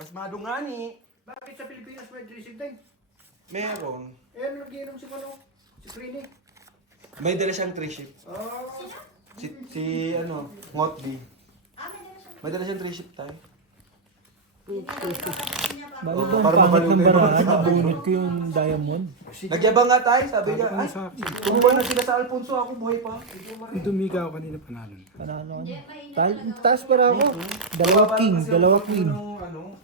Pasmado nga ni. Bakit sa Pilipinas may dressing din? Meron. Eh, ano nagiinom si ano? Si Trini. May dala siyang 3 ship. Oh. Si ano, Ngotli. May dala siyang 3 ship tayo. Bago ba Para ang pangit ng mapaliw barahan, tayo. nabunot ko yung diamond. Nagyabang nga tayo, sabi ka, ay, tumba na sila sa Alfonso, ako buhay pa. Dumika ako kanina panalo. Panalo ko. Taas para ako. Dalawa king, dalawa queen. Ano,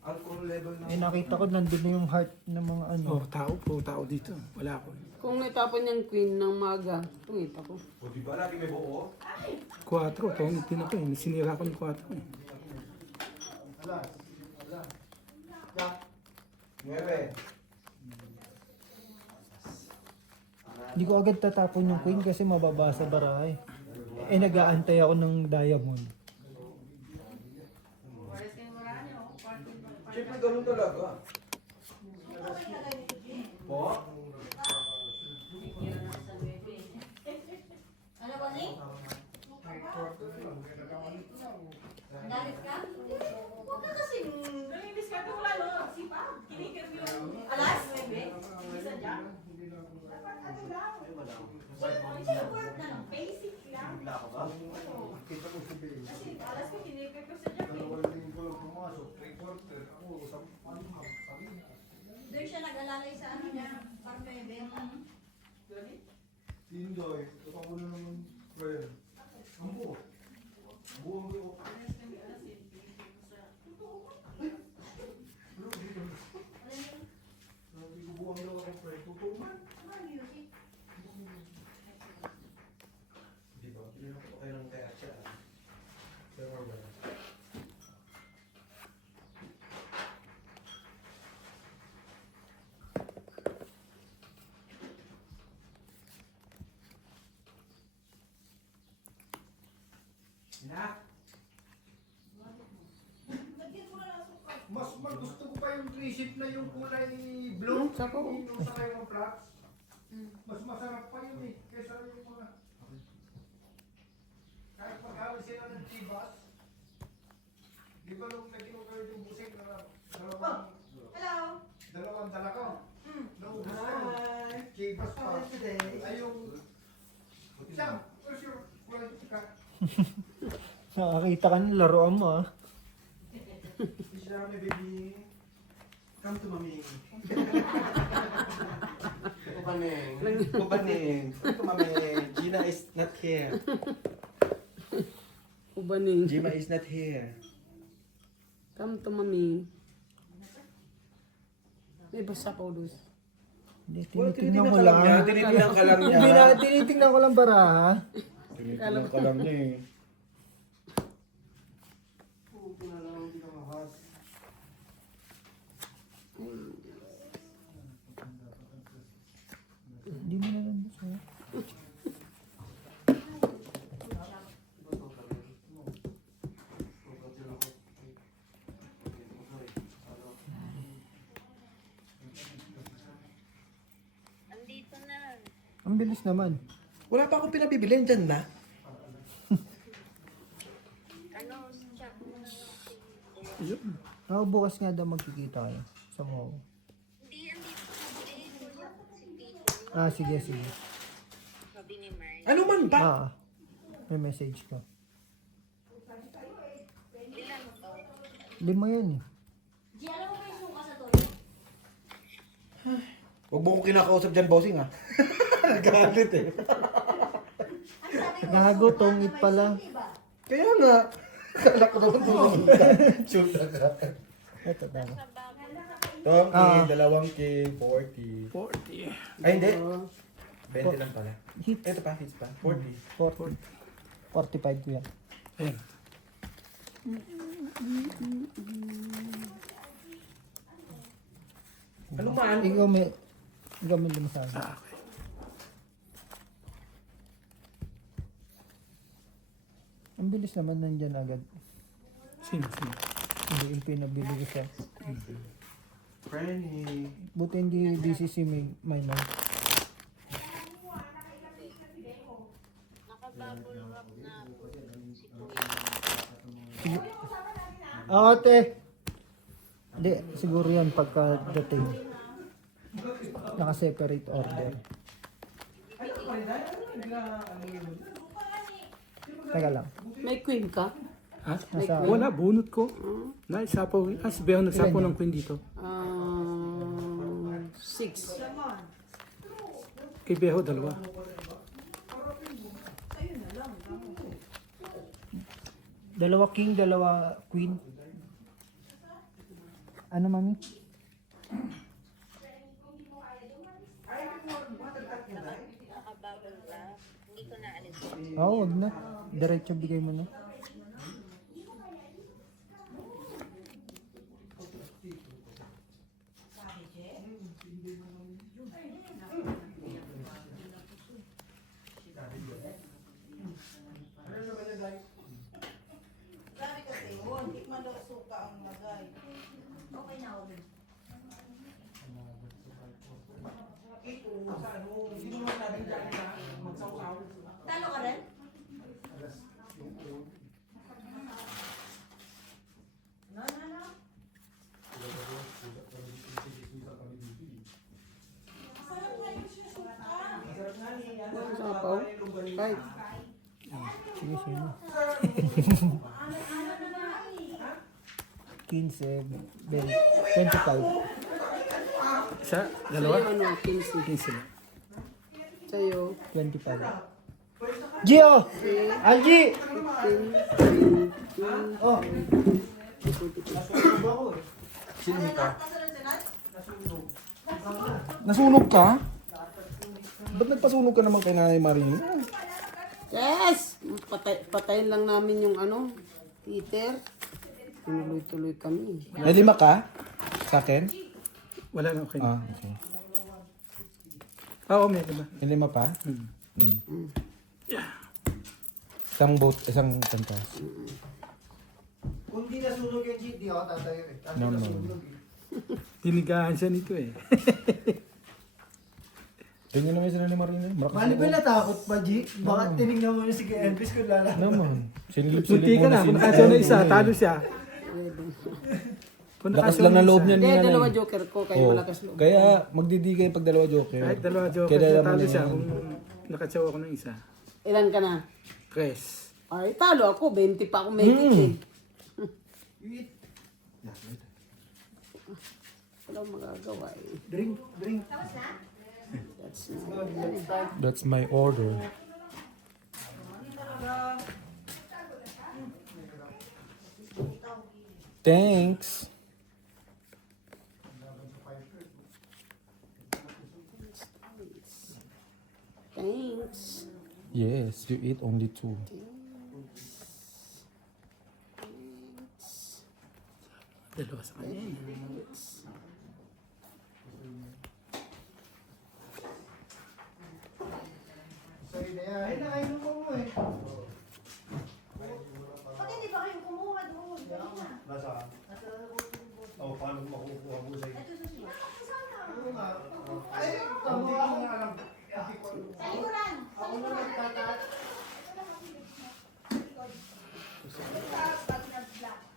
alcohol level na. Eh nakita ko nandun na yung heart ng mga ano. Puro tao dito. Wala ako. Kung natapon yung queen ng maga, tungit ako. O diba, lagi may buo? 4, pangit din ako eh. Sinira ko ng 4 eh. 9. Hindi ko agad tatapon yung queen kasi mababa sa barahay. Eh nag-aantay ako ng diamond. Siyempre, ganun talaga. Po? Ano ba ni? Galit ka? Huwag ka kasi. Nalibis ka ito wala no? Sipag. Kinikirm yung alas. Isa dyan. Dapat ano lang. Siya work na lang. Basic lang. Kasi alas ko kinikirm ko sa dyan. Doon siya nag-alalay sa ano niya. Parmebe. Tindoy. Ito pa muna naman. Well. Ang buo. Buo. Mas gusto ko pa yung 3-ship na yung kulay blue. Yung sa kayo ng flats. Mas masarap pa yun eh. Kesa yung mga... Kahit maghali sila ng tibas. Di ba nung nag-inom kayo yung busik na dalawang dala ko? Naubos ko. Tibas pa. Ay yung... Sam, where's your kulay ka? Nakakita ka ng laruan mo ah. Isya, my baby. Come to mommy. Kupaning. Kupaning. Come to mommy. Gina is not here. Ubaning. Gina is not here. Come to mami. May basa ko, Luz. Hindi, Well, tinitingnan ko ka lang niya. lang. Tinitingnan ka lang niya. Hindi na, tinitingnan ko lang baraha. Tinitingnan ka lang niya eh. Hindi mo na lang gusto. Ang bilis naman. Wala pa akong pinabibilin dyan na. Ako bukas nga daw magkikita kayo sa mall. Ah, sige, sige. Ano man ba? Ah, may message ko. 5 yan eh. Di, alam mo ba yung suka sa toyo? Huwag mo ko kinakausap dyan, bossing ha. Nagalit eh. Ang sabi ko, Gago, suka tongit na may pala. sili ba? Kaya nga. Kala ko naman tumingin ka. Shoot ka. Ito tama. Tom Ah. King, 2 King, 40. 40. Ay, hindi. 20 lang pala. Hits. Ito pa, hits pa. 40. 40. 45 ko yan. Ayan. Ano man? Ikaw may lima sa akin. Ah, okay. Ang bilis naman nandyan agad. Sino? Hindi yung pinabili ko siya. Franny. Buti hindi DCC may minor. Sige. Ako te. Hindi, siguro yan pagkadating. Naka-separate order. Teka lang. May queen ka? Ha? Nasa, Wala, bunot ko. Naisapaw. Si Beo nagsapaw ng queen dito. 6. Kay Beo, 2. dalawa king, dalawa queen. Ano, mami? Oo, wag na. Diretso bigay mo na. Sabi kasi, hindi man daw suka ang lagay. Okay na ako din. Talo ka rin? No, no, no. Masarap na yung susuka. Sapaw? Kahit. Sige, sige. Ano na na? 15, 25. Isa, Sa'yo 2. ano, 15. 15 na. Sa'yo, 25. Gio! Algie! 15. Oh! Sinita. Nasunod sila? Nasunog ka? Ba't nagpasunog ka naman kay Nanay Marie? Yes! Patayin lang namin yung ano, heater. Tuloy-tuloy kami. May 5 ka? Sa akin? Wala na, okay. Ah, okay. Oo, may iba. May 5 pa? Isang boat, isang kantas. Kung di nasunog yung jeep, di ako tatayo eh. Kasi No, no. nasunog eh. Tinigahan siya nito eh. Tingnan naman sila ni Marina. Mali ba natakot pa, G? Baka tinignan mo na si Elvis kung lalaban. Naman. Silip-silip Munti ka muna na, kung sila. nakasaw na isa, talo siya. Kung Lakas nakasaw lang na ng loob isa, niya ni Hindi, Nanay. dalawa joker ko, kaya Oh, malakas loob. Kaya magdidigay pag 2 joker. Kahit 2 joker Kaya siya, naman talo yan. siya. Kung nakasaw ako ng isa. Ilan ka na? 3. Ay, talo ako. 20 pa ako may eh. Wala akong magagawa eh. Drink, drink. That's my That's my order. Thanks. Thanks. Yes, you eat only 2. Dalawa sa kanya. Sa'yo na yan. Ay, nakainom mo mo eh. Ba't hindi ba kayo kumuha doon? Dali na. Nasaan? Oh, paano makukuha mo sa'yo? Ito susunod. Oo nga. Ay, hindi ko nga alam. Sa likuran. Sa likuran.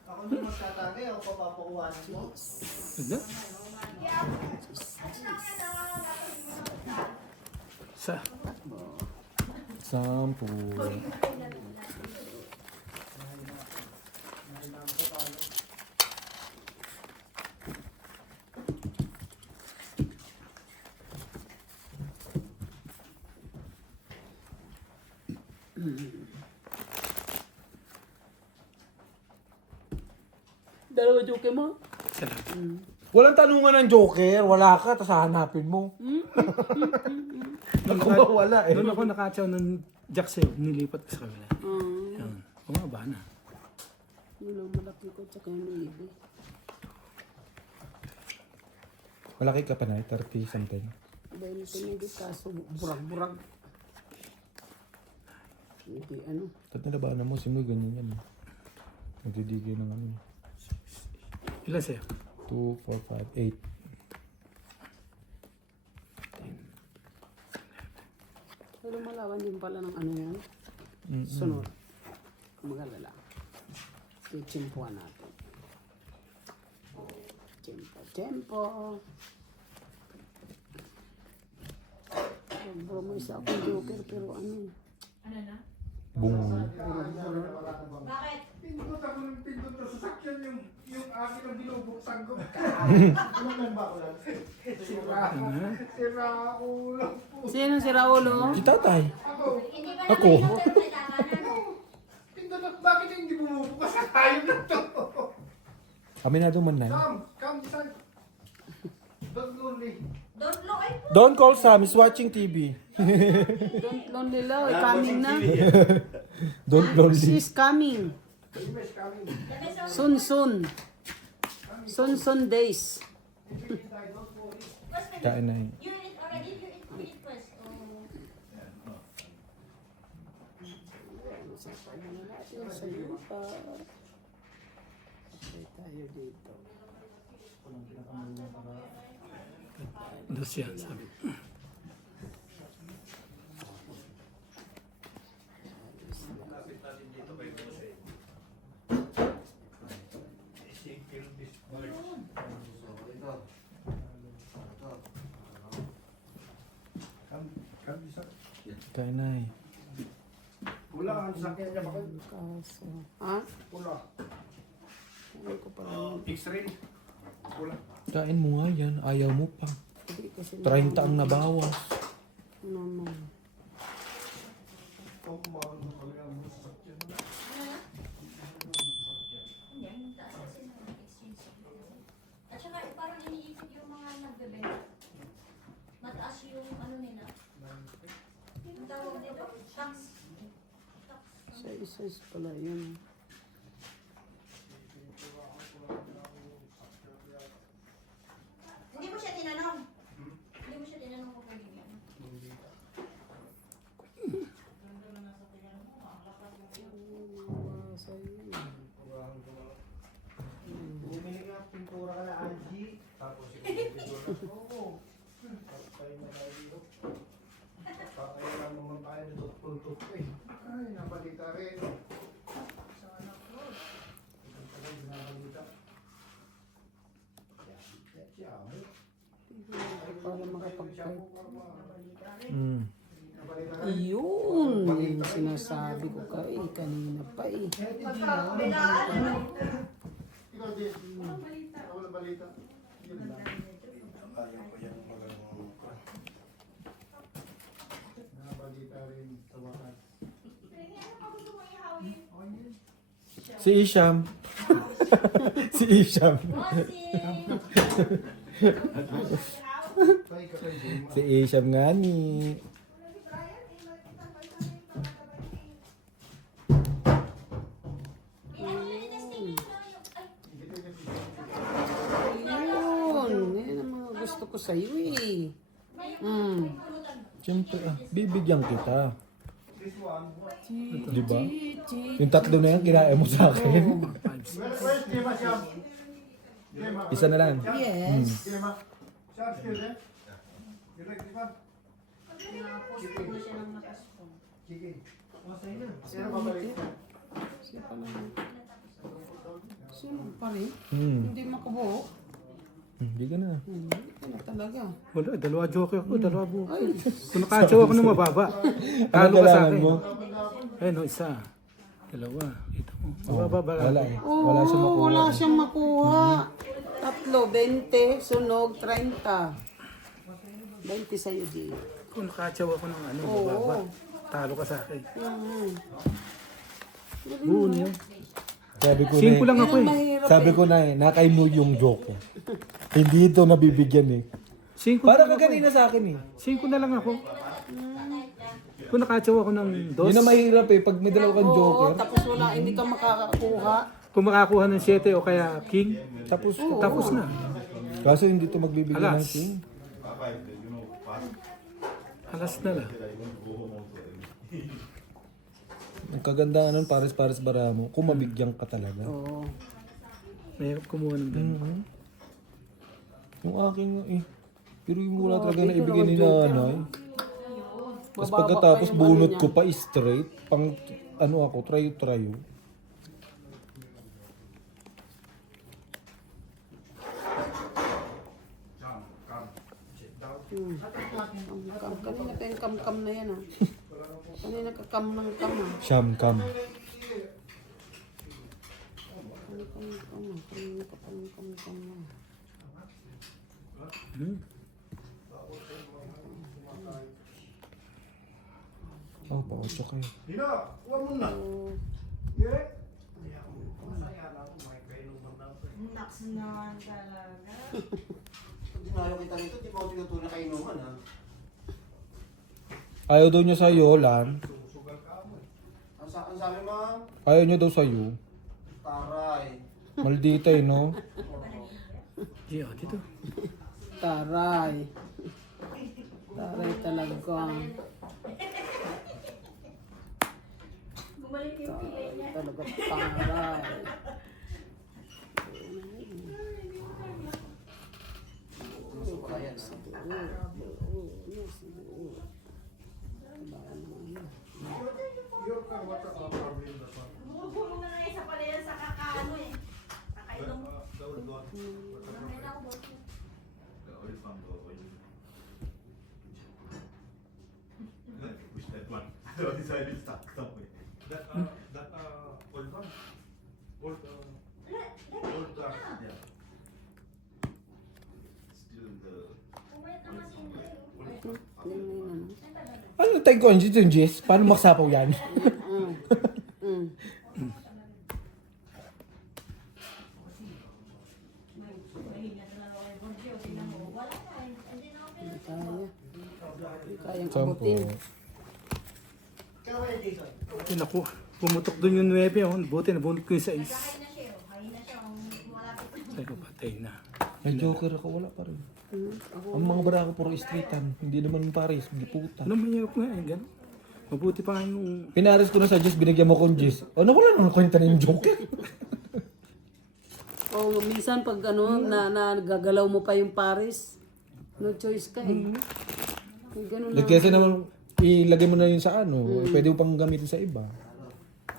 Ako nung magtatagay, ako papapakuhanan mo. Ano? Sa, 10. Dalawa joker mo? isa lang. Walang tanungan ng joker. Wala ka, tapos hahanapin mo. Ako ba wala eh. Doon ako nakatsaw ng jack sa'yo, nilipat ko sa kabila. Ah, Yan. Bumaba na. yun ang malaki ko tsaka yung libi. Malaki ka pa na, 30 something. Dahil tumigil kaso burag-burag. Hindi ano. Ba't nalabanan mo? Sino ganyan yan? Nagdidigay ng ano. Ilan sa'yo? 2, 4, 5, 8. Pero malawan din pala ng ano yan. Sunod. Kumagalala. Kitchen po natin. Tempo. Bro, may isa akong joker pero ano. Ano na? Bung. Bakit? Pindot ako ng pindot na sasakyan yung akin ang binubuksan ko. Sira ulo po. Sino si Raulo? Si tatay. Ako, Hindi ba Ako? naman pero may takanan? pindot na bakit hindi bumubukas sa tayo na to? Kami na duman na. Come, son. Don't lonely. Don't look ay po. Don't call Sam, he's watching TV. Don't lonely lang. Coming na. Don't lonely. She's coming. Ima is coming. Soon, soon. Soon, soon days. Kain na yun. You eat already? You eat first. Oh. Sa iyo pa. Okay tayo dito. Dos yan, sabi. Come, son. Kain na eh. Pula ang sakyan niya bakit? Kaso. Ha? Pula. Ano ko pa rin. X-ray. Pula. Kain mo nga yan, ayaw mo pa. Hindi kasi 30 ang nabawas. naman. Hindi, ang taas kasi ng exchange. At saka parang iniisip yung mga nagbebenta. Mataas yung ano nila. Ang tawag dito? Tax. Sa isa pala yun. Hindi mo siya tinanong. Hindi mo siya tinanong kung pwede yan. Sa iyo. Bumili nga pintura ka na, Angie. Tapos oo. Papay na tayo dito. Papay lang naman tayo dito. Tultok eh. Ay, nabalita rin. Para makapag-type. Mm. Iyon! Yung sinasabi ko kanina pa eh. Kabilaan naman. Ikaw din. Walang balita. Yun lang. Ayaw ko yan magandang Nabalita rin sa wakas. Si Isham. Si Isham. Tay ka tayo din. Si Isham nga ni. Iyon! Yan ang mga gusto ko sa iyo eh. Siyempre, bibigyan kita. This one. Di ba? Yung tatlo na yan, kinain mo sa akin. Where's Dima siya? Dima. Isa na lang. Yes. Dima. Siya, still there? You like this one? Sige. Sino ba balik? Sino pa rin? Hmm. Hindi makabuo. Hindi ka na. Hindi ka na talaga. Wala, dalawa joker ko, dalawa buko. Ay, Kung nakatsaw ako ng mababa, Ano talo ka sa kailangan akin. mo? Ayun, no, isa. Dalawa. Ito mo. Mababa ba? Wala eh. oo, Wala siya makuha. wala siyang makuha. Tatlo, 20, sunog, 30. 20 sa'yo, Di. Kung nakatsaw ako ng ano, Oo. mababa, talo ka sa akin. Mhm. Buo na yun. Sabi ko 5 na lang ako Yan ang eh. mahirap Sabi ko na eh, nakainu yung joke eh. Hindi ito nabibigyan eh. 5 Para ka kanina sa akin eh. 5 na lang ako. Kung nakatsaw ako ng dos, Yun na mahirap eh, pag may dalawa kang Oo, joker. tapos wala, hindi ka makakakuha. kung makakuha ng 7 o kaya king, Tapos, tapos na. kaso hindi ito magbibigyan ng Alas. king. Alas na lang. Ang kagandahan nun, pares-pares bara mo, kung mabigyan ka talaga. Oo. Mahirap kumuha ng ganun. Mhm. Yung aking eh. Pero yung wala talaga na ibigay ni nanay. Tapos Mababa pagkatapos pa yung bunot ano ko niya. pa straight, pang ano ako, try-try. Kanina pa yung kam-kam na yan ah. Kanina ka-kam ng kam ah. Siyam-kam. Kanina ka kam-kam na. Oh, pa-8 kayo. Dino, huwag mo na. Oh, Yeah. Masaya na ako, may kainuman na ako. Naks naman talaga. Pag dinalo kita nito, di ba ako tinutunan kay inuman ha? Ayaw daw niya sa'yo, Lan. Susugal ka mo. Ang sabi mo, Ayaw niya daw sa'yo. taray. Maldita eh, no? Yeah, dito. taray. Taray talaga. Bumalik yung pilay niya. Talaga taray. Gusto ko kaya na. Yung kawata ka problem na pa. Gumugulong na nga yung sa palayan sa kakaano eh. Kakainom. Daul doon. Mamaya na ako, boss. Which that one? So this I will start somewhere. That old one. Old car. Yeah. Still the Umayat naman si Inday. Ano tayo ko, yung Jess? Paano maksapaw yan? Mahina na lang ako kay Borgio. Tingnan mo. Wala na. Hindi na ako Kayang Sampo. abutin. Kaya Jason. Ay, naku. Pumutok doon yung 9 oh. Buti nabunot ko yung 6. Kakain na siya. Mahina siya. Malapit na. Sabi ko, patay na. May joker ako, wala pa rin. Ang mga bara ko puro streetan. Hindi naman pares, giputan. Ano mayroon nga eh, gano'n. Mabuti pa nga yung... Pinaris ko na sa Jess, binigyan mo kong Jess. O, nawala naman kwenta na yung joker. O minsan pag ano, nagagalaw mo pa yung Paris, no choice ka eh. Ganun na. Kasi naman, ilagay mo na yun sa ano. Pwede mo pang gamitin sa iba.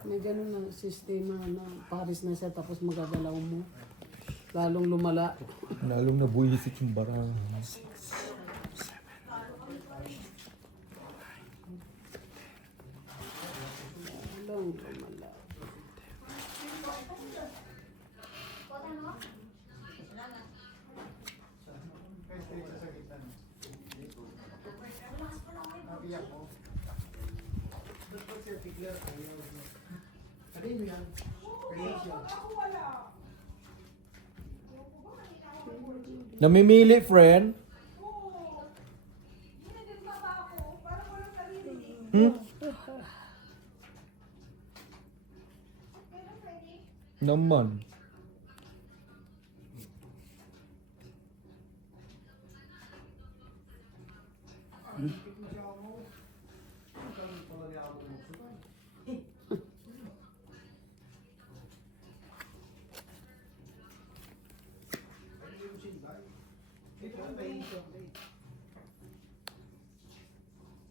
May ganun na sistema na Paris na siya tapos magagalaw mo. Lalong lumala. Nalong nabuhisit yung barang. Lalong lumala. Kanino yan? Creation. Namimili, friend. Naman.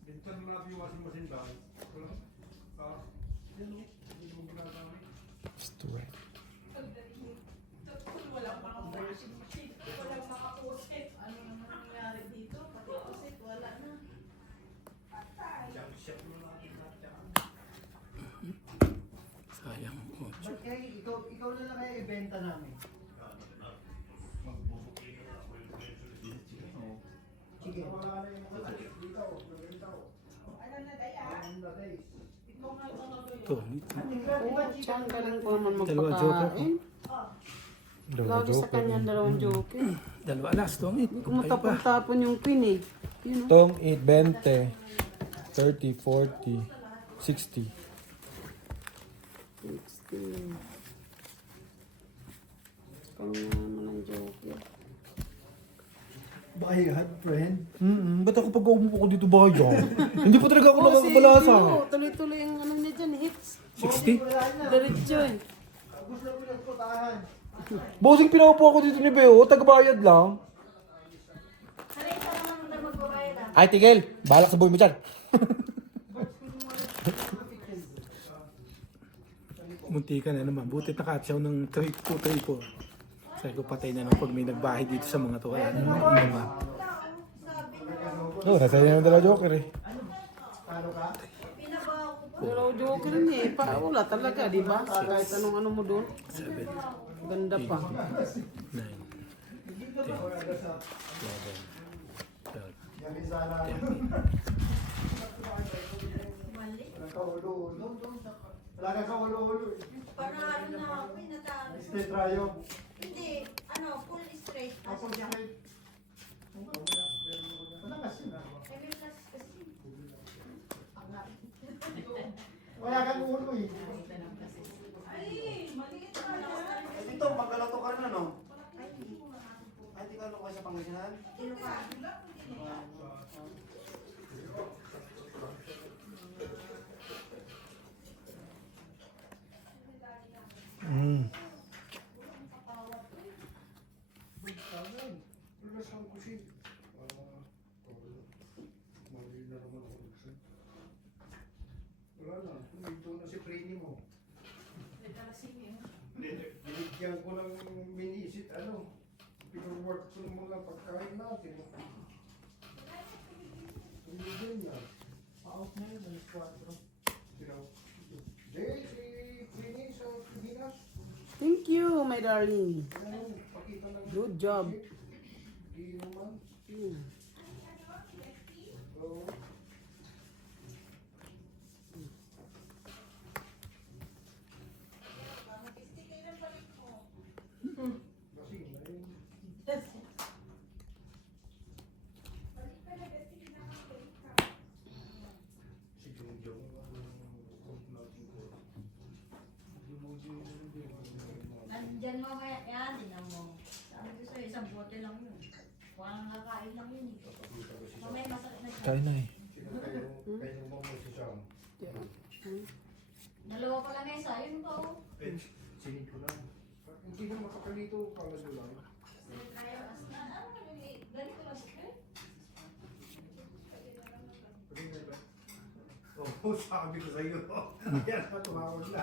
Bintan mo na yung washing machine ba? Wala. Hindi mo ginagamit. Straight. Walang mga washing machine. Walang mga pusit. Ano naman nangyari dito? Pati pusit, wala na. Jump mo natin natin. Sayang. Oh, Ba't kaya ikaw na lang kaya ibenta namin? Sige. Wala na yung dito. ito. Dito. Oo, siya ang galing ko naman Dalawa joker ko. magpakain. Lagi sa kanya dalawang joker. Dalawa last, tuwang it. Hindi ko matapon-tapon yung pin eh. Yun o. Tong 8, 20, 30, 40, 60. 60. Kanya naman ang joker. Bayad, friend. Ba't ako pag umupo ko dito bayan? Hindi pa talaga ako nakakabalasa. Tuloy-tuloy ang ano niya dyan, hits. 60? Diretso eh. Gusto ko nagputahan. Bossing pinaupo ako dito ni Beo, tagabayad lang. Sanay pa naman na magbabayad ah. Ay, tigil. Balak sa boy mo dyan. Munti ka na naman. Buti nakatsaw ng 3-2-3-4. Sabi ko patay na lang pag may nagbahay dito sa mga to. Wala naman. Sabi na Oo, nasa iyo ng dala joker eh. Paano ka? Pero joker niya eh. Wala talaga, di ba? Kahit anong ano mo doon. Ganda pa. 9, 10, 11, 12, Yan din sana. Wala ka ulo-ulo. Wala ka sa ulo-ulo. Panalo na ako, natalo. Straight rayo. Hindi, full straight. Ako siya kay... Wala kasi na. Wala kang ulo eh. Ay, maliit na lang. Dito, magkalato ka na, no? Ay, di ka ano kayo sa Pangasinan? Relasyon ko siya. Mali na naman ako nagsan. Wala na, dito na si Prini mo. Binigyan ko ng mini-isit, pino-work ko ng mga pagkain natin. Hindi din yan. Pa-out na yun, alas 4. Si Prini sa Pinas. Thank you, my darling. Pakita ng Good job. Di naman. So, kasi na yun. Sige, yung natin ko. Nandyan mamaya, yan, tingnan mo. Sabi ko sa'yo, isang bote lang yun. Walang nakakain lang yun. Mamaya masakit na siya. Kain na eh. Sino kayo mo si Sam? Dalawa pa lang isa, yun ba oh? Sinid ko lang. Hindi na makakalito pala doon. Ganito lang siya. Oo, sabi ko sa'yo. Yan, tumawag na.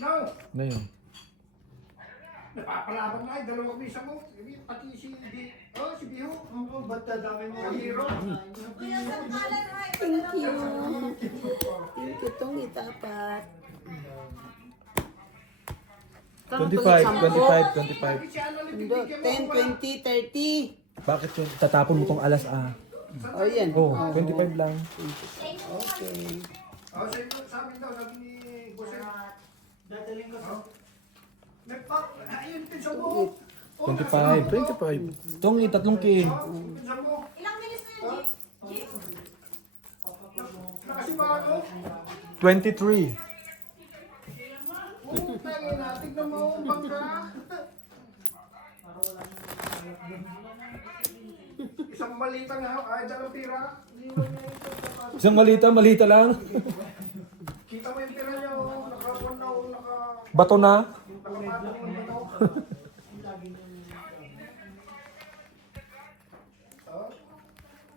No! Na yun. Napapalaban na dalawang misa mo. Pati si Biho. Oo, ba't dami mo hero? Kuya, saan kalan ha? Thank you. Thank you, tong itapat. 25, 25, 25. 10, 20, 30. Bakit yun? Tatapon mo tong alas Oh, yan. Oh, 25 lang. Okay. Sa amin daw, sabi ni Bose. Dadaling ko sa... Nagpak, ayun, pinsa mo. 25. 25. Tong tatlong king. Pinsa mo. Ilang minutes na yun, G? Nakasibahan mo. 23. Oo, tayo na. Tignan mo, bangka. Isang malita nga, ay dalang tira. Isang malita lang. Kita mo yung tira niya, nakakuan na, Bato na. nakapatong mo ito.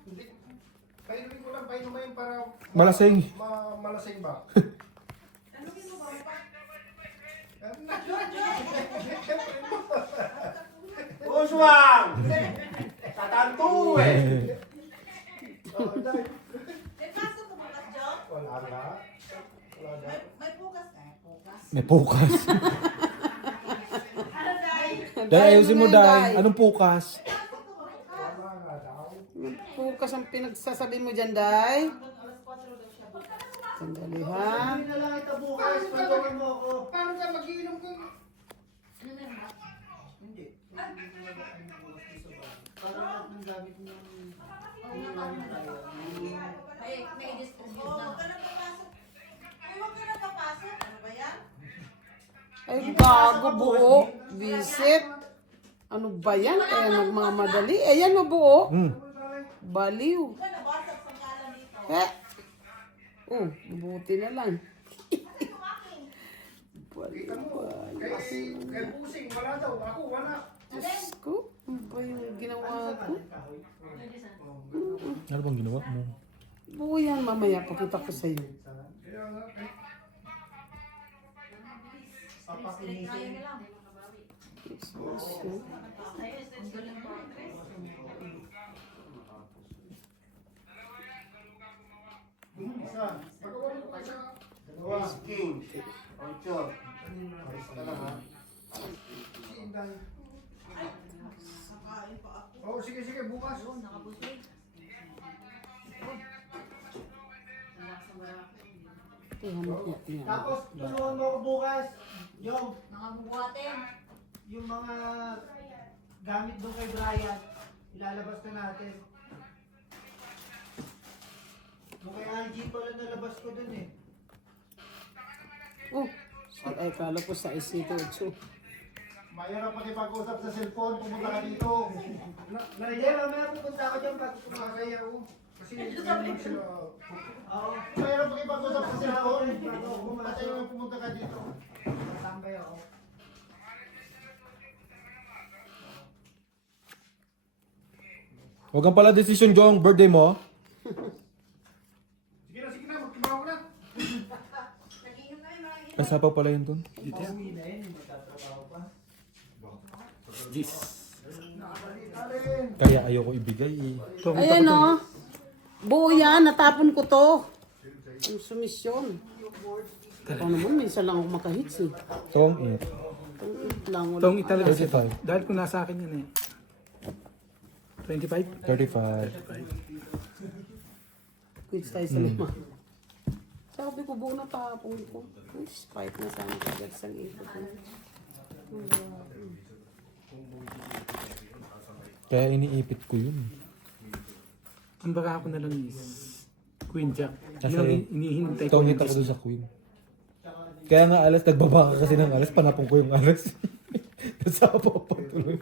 Hindi. Painumin ko lang, painumin para Malasing. malasing ba? Uswang! Tatanto eh! May pasok ko bukas, Jo? Wala na. Wala na. May bukas na. Bukas. May pukas. Ano, Day? Dahil ayusin mo dahil. Anong pukas? Wala nga daw. Pukas ang pinagsasabi mo dyan, Day. Sandali, ha? Hindi na lang ito bukas. Pagawin mo ako. Paano ka mag-iinom kung... Ano meron ba? Hindi. May distribute na. Huwag ka na papasok. Ay, huwag ka na papasok. Ano ba yan? Ay, gago buo. Visit. Ano ba yan? Kaya nagmamadali. Ayan o buo. Baliw. Diba, nabasag sa kalan dito. Oh, buti na lang. Kita mo. Kay Busing, wala daw. Ako, wala. Diyos ko, ano ba yung ginawa ko? Ano bang ginawa mo? Buo yan mamaya, pakita ko sa'yo. Kaya nga. Straight tayo na lang. Yes, yes, yes. Ang galing po. Isa. Pagawa mo pa siya. Dalawa. Ace King. 8. Ace ka lang ha. Si Inday. Oh, sige, sige, bukas. Nakabusog. Ihanap niya. Tapos tulungan mo ko bukas. Yung Nakabubuhatin. mga gamit doon kay Brian. Ilalabas na natin. Yung kay Angie pala nalabas ko dun eh. Oh, ay kala ko sa IC8. Mayroon pakipag-usap sa cellphone, pumunta ka dito. Hindi, mamaya pupunta ako dyan pag Kumakaya ako. Kasi hindi naman sila. Oo. Mayroon pakipag-usap sa cellphone. Bago ako pumasok. Patay mo pumunta ka dito. Tambay ako. Huwag kang pala decision, Jong. Birthday mo. Sige na, magkibaw ko na. Nag-inom na yung mga Ay, sapaw pala yun, Ton. Pauwi na yun, magtatrabaho pa. Jeez. Kaya ayoko ibigay eh. Tong, Ayan o. Buo yan, natapon ko to. Ang sumisyon. Ikaw naman, minsan lang ako makahits eh. Tong it. Ang it lang. Wala. Tong italaga siya. 35. Dahil kung nasa akin yan eh. 25? 35. Quits tayo sa lima. Sabi ko, buo na tapon ko. Ay, spike na sana kagad sa ipot ko. Kaya iniipit ko yun. Ang baka ako na lang is Queen Jack. Kasi Yun ang inihintay ko. Tong hit ako doon sa Queen. Kaya nga alas, nagbaba ka kasi ng alas, panapong ko yung alas. Nasapaw pa tuloy.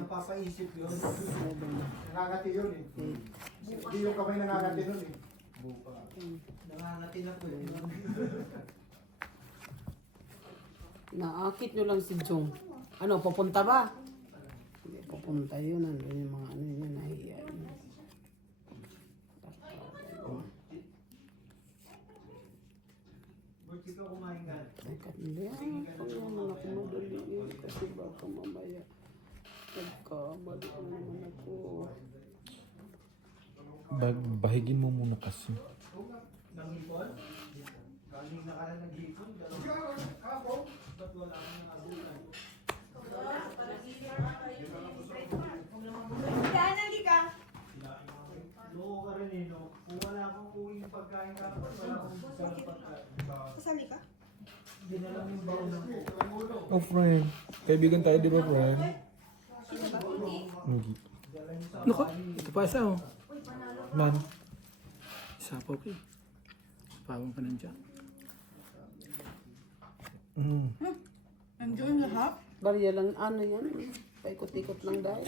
Napapaisip yun. Nangangati yun eh. Hindi yung kamay nangangati nun eh. Nangangatin ako yun. Naakit nyo lang si Jong. Ano, papunta ba? Hindi, papunta yun. Nandun yung mga ano yun, nahiya yun. Buti ka kumain ka. Teka, hindi. Pag naman ako madali yun. Kasi baka mamaya. Nagkamali na naman ako. Bahigin mo muna kasi. Nang hipon? Galing na ka na naghipon. Ako? Ba't wala kang nakabutan? Daan, halika. Loko ka rin eh, no? Kung wala kang uwing pagkain ka, wala kang sarap pagkain. Kasali ka? Hindi na lang yung baon ng ulo. Oh, friend. Kaibigan tayo, di ba, friend? Hindi. Naku, ito pa isa oh. Man. Sapaw ko eh. Sapawang ka nandiyan. Barya lang, ano yan? Paikot-ikot lang dahil.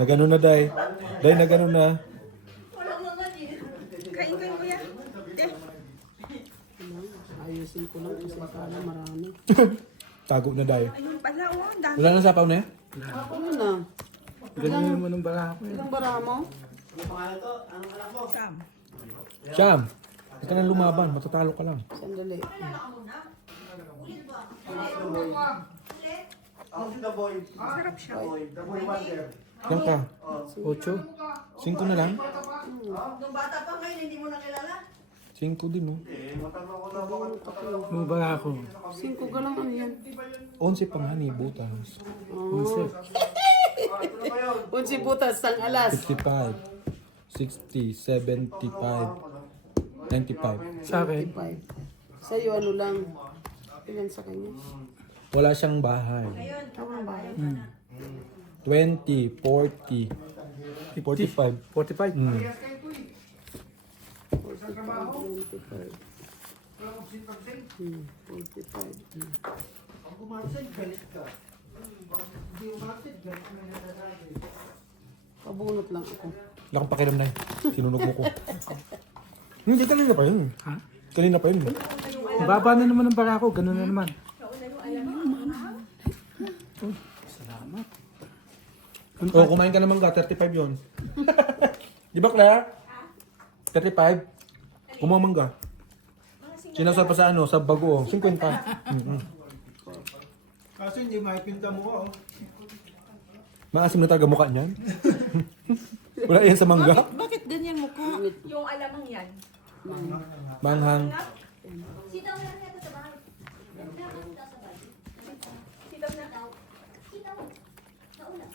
Nagano na, Day. Day, nagano na. Walang mga din. Kain-kain ko yan. Ayusin ko lang kasi kala marami. Tago na, Day. Ayun pala, oh. Ang dami. Wala nang sapaw na yan? Ako yun ah. Ganyan naman ang baka ako eh. Ilang bara mo? Sam. Siyam. Huwag ka nang lumaban. Matatalo ka lang. Sandali. The boy. Sarap siya. The boy wonder. Yan ka. 8. 5 na lang. Nung bata pa ngayon, hindi mo nakilala. 5 din, no? Mga baka ako. 5 ka lang, ano yan? 11 pang hani, butas. 11. 11 butas sang alas. 55. 60. 75. 95. Sa akin, 5. Sa'yo ano lang? Ilan sa kanya? Wala siyang bahay. Tama ba? 20, 40, 45. 45. Yes, kayo ko eh. 45. Wala kong sin-pag-sin. 45. Pag umarsin, galit ka. Pag hindi umarsin, galit ka na natasabi. Pabunot lang ako. Wala kang pakiram na sinunog mo ko. Hindi, kanina pa yun. Ha? Kanina pa yun. Ang baba na naman ang baka ako. Ganun na naman. Oh, salamat. Oh, kumain ka naman ka, 35 yun. Di ba, Claire? 35? Kumamang ka. Sinasal pa sa ano, sa bago, 50. Kaso hindi makipinta mo oh. Maasim na talaga mukha niyan. Wala yan sa mangga. Bakit ganyan mukha? Yung alamang yan. Manghang. Sitaw na lang yata sa bahay. Nakakita sa bahay. Sitaw na. Sitaw. Sa ulam.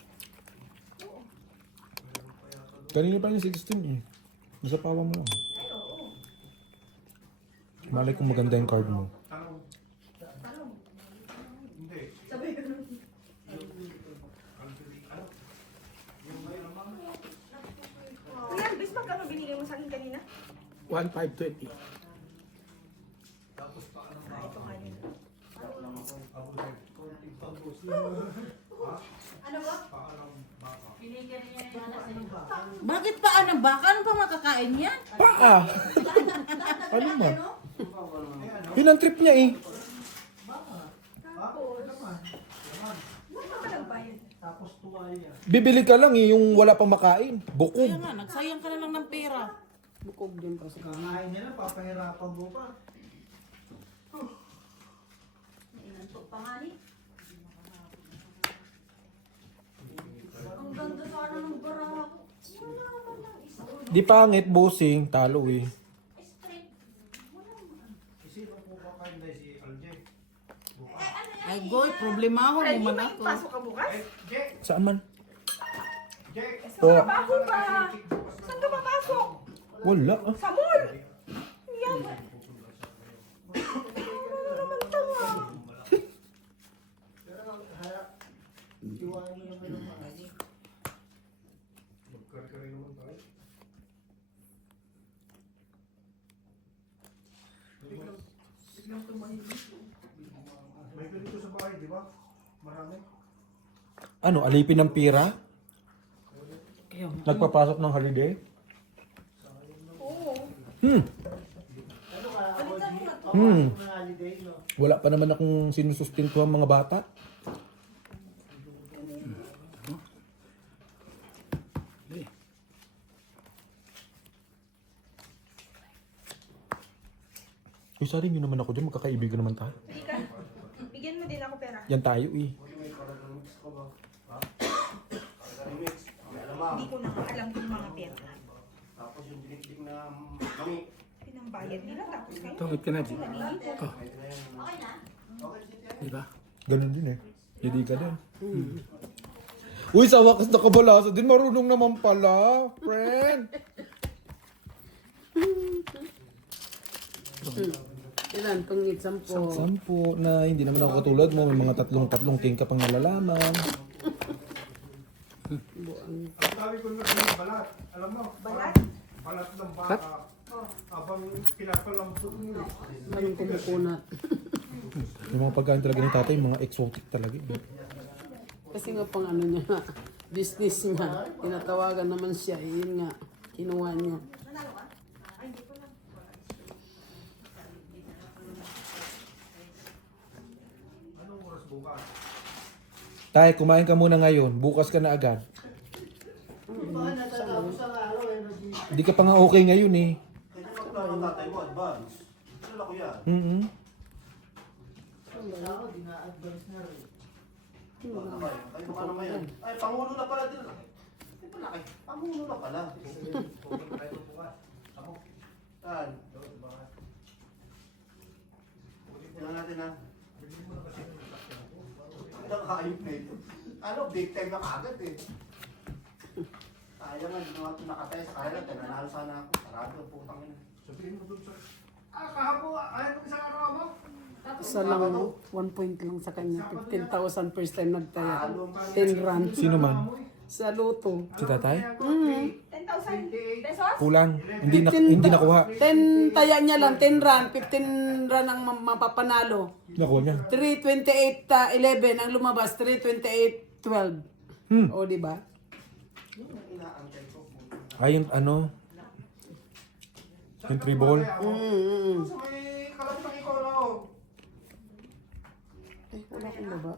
Kanina pa yung 16 eh. Nasa pawa mo lang. Ay, oo. Malay kung maganda yung card mo. Tanong. Talong. Hindi. Sabi ko nung. Kuya, bis magkano binigay mo sa akin kanina? 1,520. Ah, ito kanina. Ano ba? Bakit paa ng baka? Ano ba makakain yan? Paa! Ano ba? Yun ang trip niya eh. Wala ka lang bayad. Tapos tuwalya. Bibili ka lang eh, yung wala pang makain. Bukog. Kaya nga, nagsayang ka na lang ng pera. Bukog din kasi. Kakain niya na, papahirapan mo pa. Inantok pa nga ni. Ang ganda sana ng barako. Wala naman lang isa. Di pangit, bossing. Talo eh. Straight. Wala naman. Isip ang kakain dahil si Alje. Ay, goy, problema ako. Freddy, Naman may ako. pasok ka bukas? Jay! Saan man? Jay! Oh. Trabaho ba? Saan ka papasok? Wala ah. Sa mall? Yan. Ano naman tanga? Pero haya, iwanan mo naman yung mga Magkari-kari naman tayo. May ganito sa bahay, di ba? Marami. Ano, alipin ng pira? Kaya, Nagpapasok ng holiday? Oo. Hmm. ano ka, Oji? Hmm. Papasok ng holiday, no? Wala pa naman akong sinusustinto ang mga bata. Uy, sorry, yun naman ako dyan. Magkakaibigan naman tayo. Hindi ka. Bigyan mo din ako pera. Yan tayo eh. Hindi ko na nga alam yung mga pera. Tapos yung dinikdik na mami. Pinambayad nila tapos kayo. Tungit ka na, G. Nalilito. Oh, Okay na? di ba? Ganun din eh. Hindi ka din. Uy, sa wakas na kabalasa din. Marunong naman pala, friend. ilan? Pangit, 10. Sampo na hindi naman ako katulad mo. May mga tatlong tingka pang nalalaman. Ang sabi ko na yung balat. Alam mo? Balat? Balat ng baka. Abang pinapalambot mo eh. Anong kumukunat? Yung mga pagkain talaga ng tatay, mga exotic talaga eh. Kasi nga pang ano niya, business niya. Tinatawagan naman siya. Yun nga, kinuha niya. Nanalo ka? Ay, hindi ko lang. Anong oras bukas? Tay, kumain ka muna ngayon. Bukas ka na agad. Baka natatapos ang araw, eh, Oji. Hindi ka pa nga okay ngayon eh. Kaya magplano ng tatay mo, advance. Kilala ko yan. Mm-hmm. Wala ako, dina-advance na rin. Kayo ka naman yan. Ay, pangulo na pala din. Ay, palaki. Pangulo na pala. Pupunta tayo bukas. Ako. Saan? Tingnan natin ha. Ang hayop na ito. Ano, big time na kagad eh. Sayang nga, hindi naman ito nakatay sa kailan. Nanalo sana ako. Sarado ang putang ina. Sabihin mo dun sa... kahapon, ayaw mo isang araw mo? Isa lang, 1 point lang sa kanya. 15,000 first time nagtaya. Talo. 10 run. Sino man? Sa luto. Si tatay? 10,000 pesos? Kulang. Hindi nakuha. 10 taya niya lang, 10 run. 15 run ang mapapanalo. Nakuha niya. 328-11 ang lumabas. 328-12. O, di ba? Ay, yung ano? Yung three ball. Sa may kalat ng ikaw na ako. Eh, wala akong baba.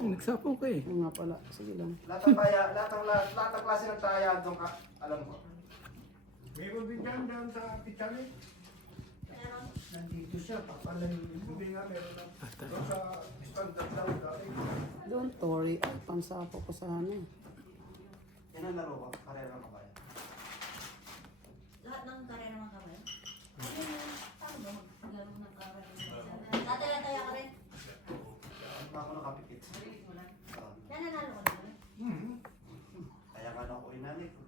Nagsapaw ka eh. Oo nga pala. Sige lang. Lahat ng klase ng taya doon ka. Alam ko. Meron din dyan sa Pichani. Nandito siya, papalayo mo. Hindi nga, meron na. Doon sa standard lang dati. Don't worry. Ay, pangsapo ko sana. Ilan laro ko? Karera mo kaya? Lahat ng karera mga kamay. Ano yun? Paano ba maglaro ng karera? Tataya-taya ka rin. Ano ako nakapikit? Yan nanalo ko na rin. Kaya nga na ako inanay ko.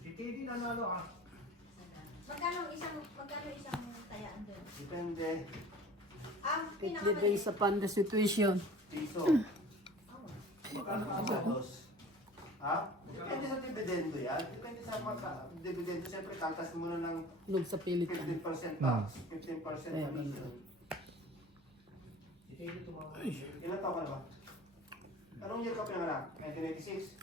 Si Teddy nanalo ah. Magkano isang tayaan doon? Depende. Ang Depende pinakamaliit. sa panda situation. Piso. Magkano ka sa dos? Ha? Depende sa dividendo yan. Depende sa dividendo. Siyempre, kaltas mo na ng Nung sa pilit ka. 15% tax, 15% commission. Si Teddy tumama. Ilan taon ka na ba? Anong year ka pinanganak? 1996?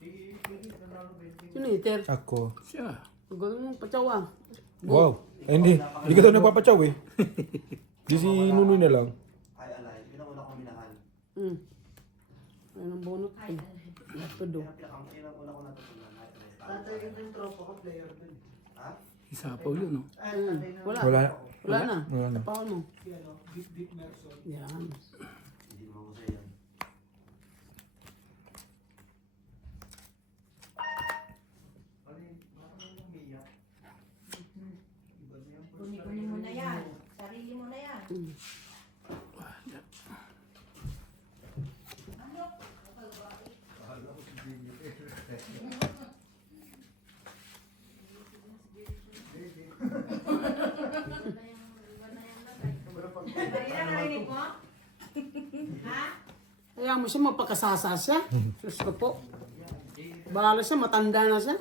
Si Teddy nanalo 20. Sino iter? Ako. Siya. Gawin mong patsawa. Wow. Eh, hindi ka daw nagpapachaw eh. Di si Nunoy na lang. Ay, alay. Yun ang una kong minahal. Ayun ang bunot ko. Ito do. Yun ang una ko natutunan. Ay, alay. Tatay ko yung tropa ko, player dun. Ha? Isapaw yun, no? Ay, tatay na. Wala. Wala. Wala na. Wala na. Paano? Si ano, Big Merson. Yan. Hindi mo gusto yan. Ano yun? Bakit mo umiyak? Iba na yan. Kunin mo na yan. Sarili mo na yan. Kanina narinig mo? Ha? Kaya mo siya mapakasasa siya. Diyos ko po. Bahala siya, matanda na siya.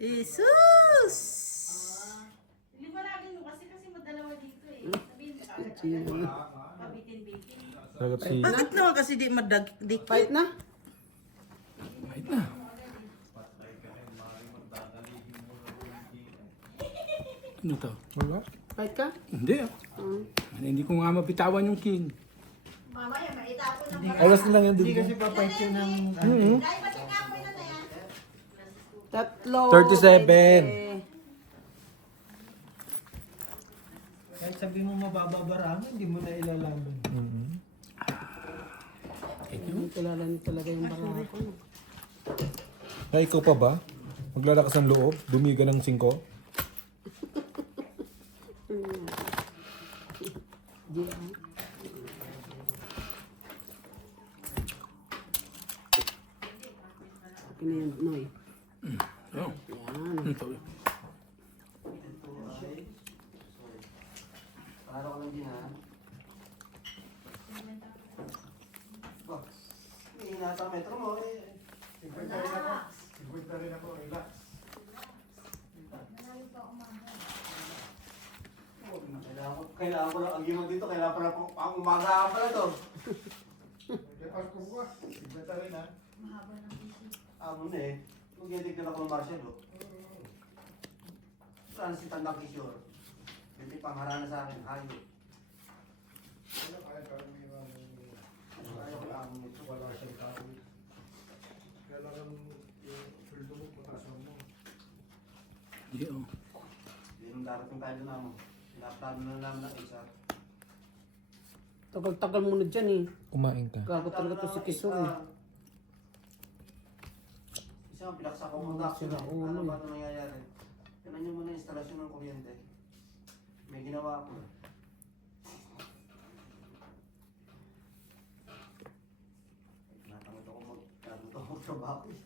Jesus! Liwanagin mo kasi madalawa dito eh. Sabihin ko agad-agad. Pabitin-bitin. Sagot si... Bakit naman kasi di madagdik? Fight na. Kahit na. Ano to? Wala. Fight ka? Hindi ah. Hindi ko nga mabitawan yung king. Mamaya, maitapon ng barang. Oras na lang yan Hindi din. kasi papaint yun ng... Dahil matinapoy na na yan. Tatlo. 37. Kahit sabi mo mabababarami, hindi mo na ilalaban. Hindi kilala niyo talaga yung barang ko. Ay, ikaw pa ba? Maglalakas ng loob? Dumiga ng 5? Di ah. Akin na yan, Noy. Oh. Yan. Ito. Ito ay... Sorry. Para ko lang din ha. Ba? May hinata metro mo eh. 50 rin ako. 50 rin ako, relax. Kailangan ko lang agiman dito. Kailangan pala pang umaga pala to. Kaya Pasko ko 50 rin ha. Mahaba ng PC. Ano na eh. Mag-edit na ako ng martial oh. Saan si Tanda Kishore? Hindi pangharana sa akin. Hayo. Ano kaya kami Kaya ko lang ito. wala siyang tao. Kailangan yung sweldo mo, patasan mo. Hindi oh. Yung darating tayo na mo. Pinaplano na namin ng HR. Tagal-tagal mo na dyan eh. Kumain ka. Gago talaga to si Kisor eh. Isa ang pinaksa ko production. Sira ulo Ano ba eh. ito nangyayari? Tignan niyo muna yung instalasyon ng kuryente. May ginawa ako. Natamad ako magtrabaho eh.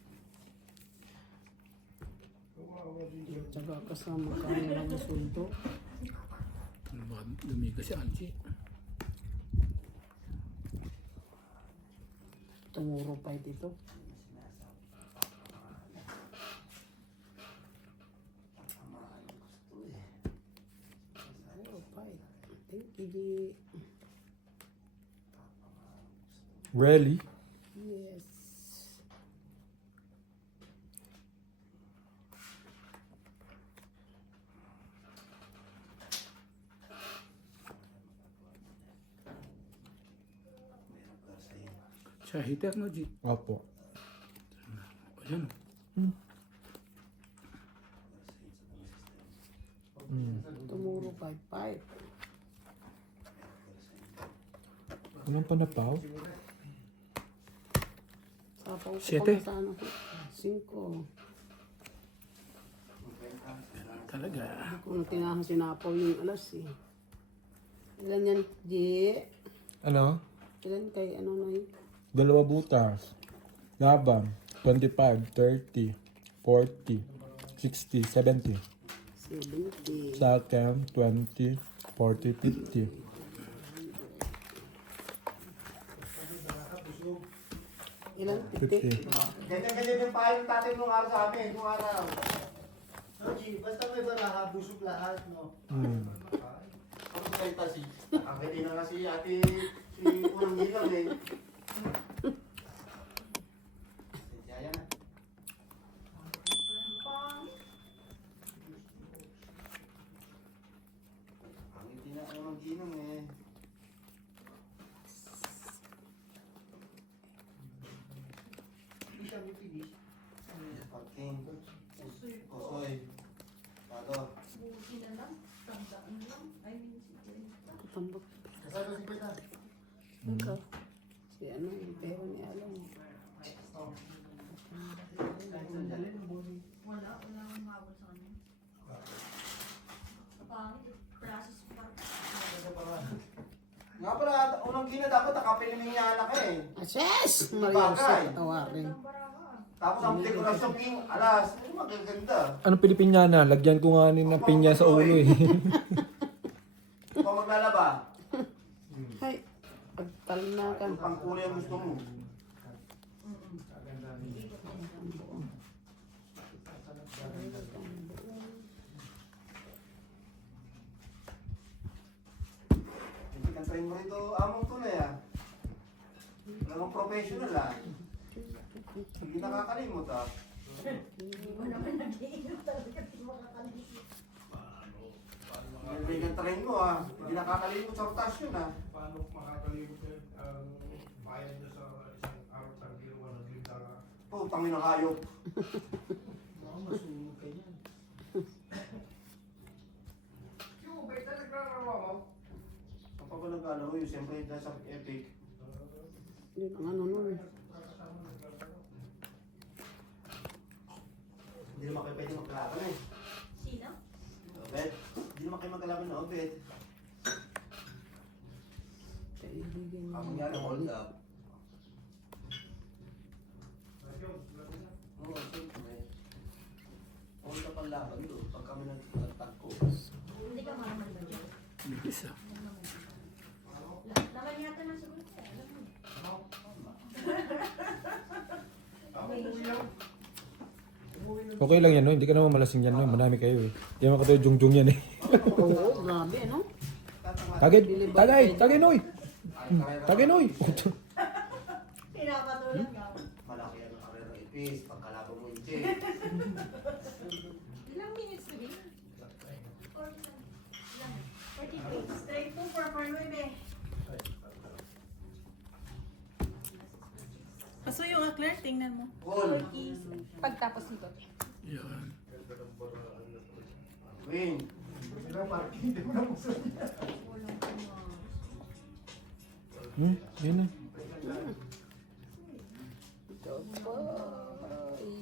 Kumawa din siya. Tsaga kasama kaya lang yung sulto. Ano ba? Lumiga si Angie. Tumuro pa dito. Oh, fight. Thank you, G. Really? Yes. Siya hitter no, G. Opo. Ayan. Tumuro 5-5. Walang panapaw. Sapaw ko Siyete. pala sa ano ko. 5. Talaga. Kung tinahan sinapaw yung alas eh. Ilan yan, G? Ano? Ilan kay ano na yun? 2 butas. Laban. 25, 30, 40, 60, 70. 70. Sa akin, 20, 40, 50. Ilan? 50. Ganyan-ganyan yung pahay ng tatay nung araw sa amin, nung araw. Haji, basta may baraha, busog lahat, no? Hmm. Ako sa fantasy. Ang hindi na nga si ate, si Unang Gilang eh. Yaya na. Ang hindi na Unang Gilang eh. Hindi siya bibilis. Parking. Kosoy. Tado. Buti na lang. Tandaan lang. I mean, si Tambok. Kasama si Peta. Ikaw. Si ano, yung pero ni Alan. wala akong habol sa kanya. Kapangit, process pa. Nga pala, Unang Gilang dapat nakapilimin niya anak eh. Ases! Maria Jose tawarin. Tapos ang dekorasyon king alas. Ay, magaganda. Anong Pilipinyana? Lagyan ko nga ng pinya sa ulo eh. Kung maglalaba, Hay, pagtal na ka. ang pangkulay ang gusto mo. Hindi kang train mo rito, among tunay ah. Talagang professional ah. Hindi nakakalimot ah. Hindi mo naman nag-iingat talaga di makakalimot. Hindi kang train mo ah. Hindi nakakalimot sa rotasyon ah. Paano makakalimot yun ang bayan niya sa isang araw sa ginawa ng lintara? Putang ina hayop. Baka masunog ka niyan. Yung ba ito nagrarawa mo? Kapag ka nag-alaro yun, siyempre dahil sa epic. Yun ang ano nun. Hindi naman kayo pwede magkalaban eh. Sino? Obed, hindi naman kayo magkalaban na Obed. Kaibigan niya. Ang nangyari, hold up. Oo, siyempre. Hold up ang laban doon. Pag kami nagtagko. Hindi ka malaman ba dyan? Bilis ah. Laman yata ng sagot ko. Alam mo. Okay lang yan, no? Hindi ka naman malasing yan, no? Marami kayo eh. Hindi naman katulad jungjung yan eh. Oo, grabe, no? Tagay, Noy! Tagay, Noy! Pinapatulang ka. Malaki ang karera ng ipis. Pagkalaban mo yung check. Ilang minutes to be? Or ilang? 30 minutes. Straight to 4 Pasuyo ka, Claire. Tingnan mo. Cool. Pagtapos nito. Yan. Win. Sila parking, hindi mo na masabi. Yan na.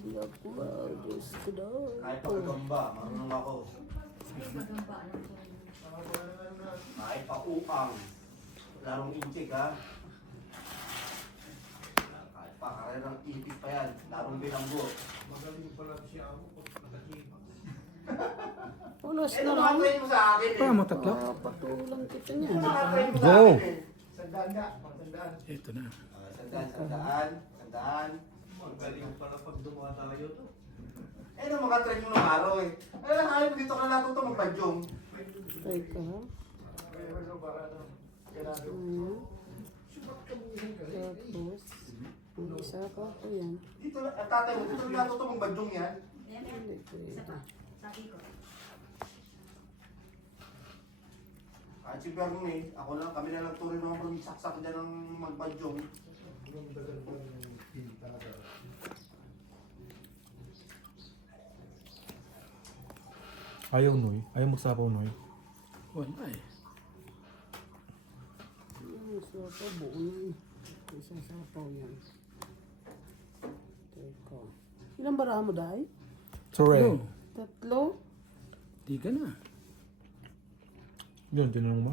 Iyak ko, Diyos ko daw. Kahit pakagamba, marunong ako. Magamba lang po. Kahit paupang. Larong inchik ha. Kahit pa karera ng ipis pa yan. Larong bilanggo. Magaling pala siya ako kung nakakipa. Ulos Eh, na lang. nakatrain mo sa akin eh. Paano mo tatlo? Patulang kita niya. Nakatrain mo sa Go. akin eh. Sandaan nga, sandaan. Ito na. Sandaan. Magaling pala pag dumawa tayo to. Eh, nung makatrain mo ng araw eh. Ay, ayaw mo dito ka na natuto magpadyong. Try ka, ha? Pero para ano, ganado. Sumat ka mo yun kasi. Tapos, ang isa pa ko yan. Dito, ang tatay mo, dito na natuto magpadyong yan. Yan, yan. Hindi ko Isa yan. pa. Sabi ko. Kahit si Bernie eh, ako lang, kami na lang tuloy naman kung saksak dyan ng magpadyong. Yung dagal ko ng pinta. Ayaw, Noy. Ayaw magsapaw, Noy. Wala eh. Soto, buo na. Isang sapaw yan. Teka. Ilang baraha mo, Day? Sorry. Ano? 3? Di ka na. Yun, tinanong mo?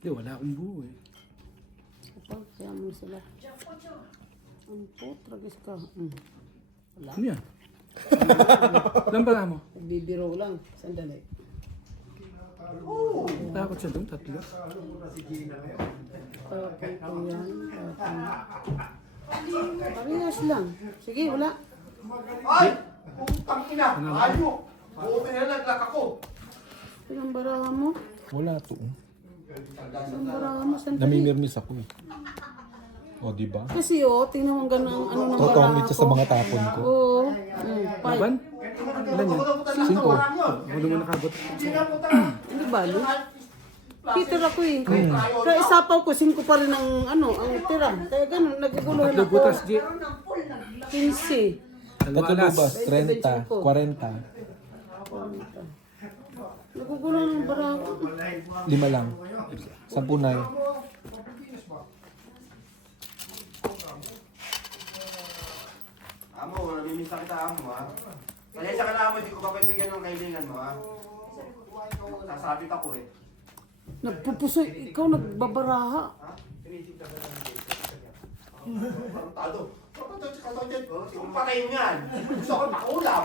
Di, wala akong buo eh. Kapag kaya mo sila. Ang putragis ka. Wala. Ano yan? Ilan ba mo? Nagbibiro lang. Sandali. Takot siya doon, 3. Tapon ko yan. Parehas lang. Sige, wala. Ay! Putang ina! Ayok! Buti na naglock ako. Ilang baraha mo? Wala to. Ilang baraha mo? Sandali. Namimirmis ako eh. O, di ba? Kasi tingnan mo ganun ano ng Totoo baraha ito sa ko. mga tapon ko. Oo. Laban? Ilan yan? 5. Ako naman nakabot. Ano bali? Peter ako eh. Kaya isapaw ko, 5 pa rin ang ang tira. Kaya ganun, naguguluhan Tatlo ako. butas, G. 15. Dalawa Tatlo alas. ba? 30, 40. Naguguluhan ng baraha ko. 5 lang. 10 na yun. Amo, namimiss na kita, amo, ha? Pasensya ka na, amo, hindi ko papagbigyan ng kailangan mo, ha? Sasabit ako, eh. Nagpupuso, ikaw nagbabaraha. Ha? Tado. Kung patayin yan, gusto ko pakulam.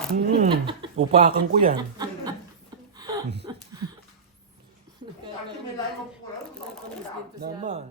Upakan ko yan. May lain mo po lang. Naman.